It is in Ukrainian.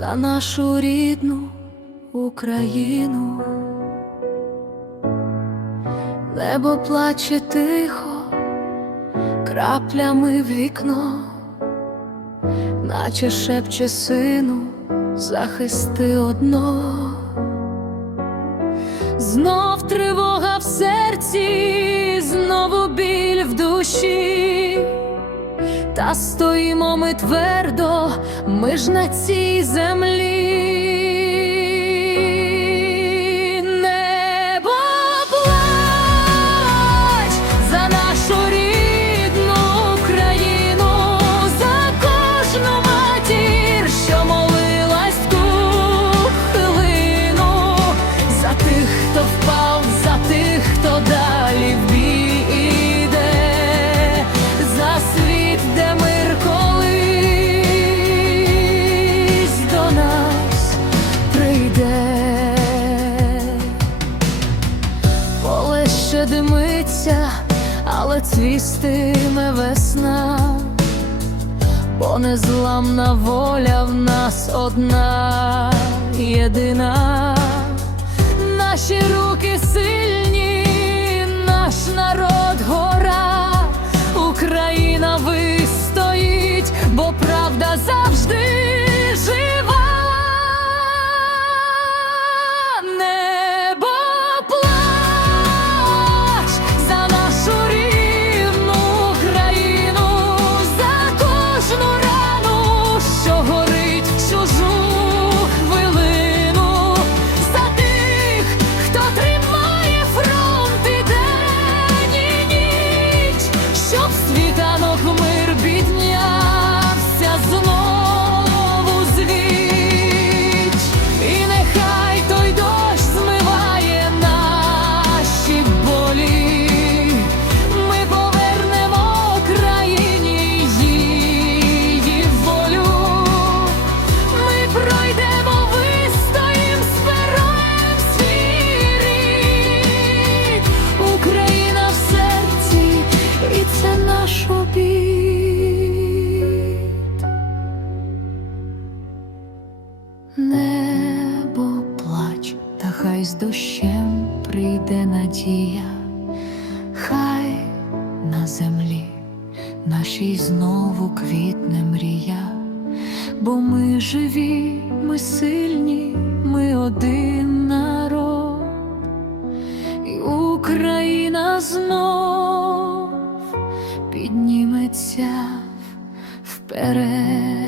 за нашу рідну Україну. Небо плаче тихо, краплями в вікно, наче шепче сину, захисти одно. Знов тривога в серці, знову біль в душі, та стоїмо ми твердо, ми ж на цій землі. Ще димиться, але цвістиме весна, бо незламна воля в нас одна єдина, наші руки сильні, наш народ гора, Україна вистоїть, бо правда завжди обід. Небо плач, та хай з дощем прийде надія, хай на землі нашій знову квітне мрія, бо ми живі, ми сильні, ми один народ, і Україна знов підніметься вперед.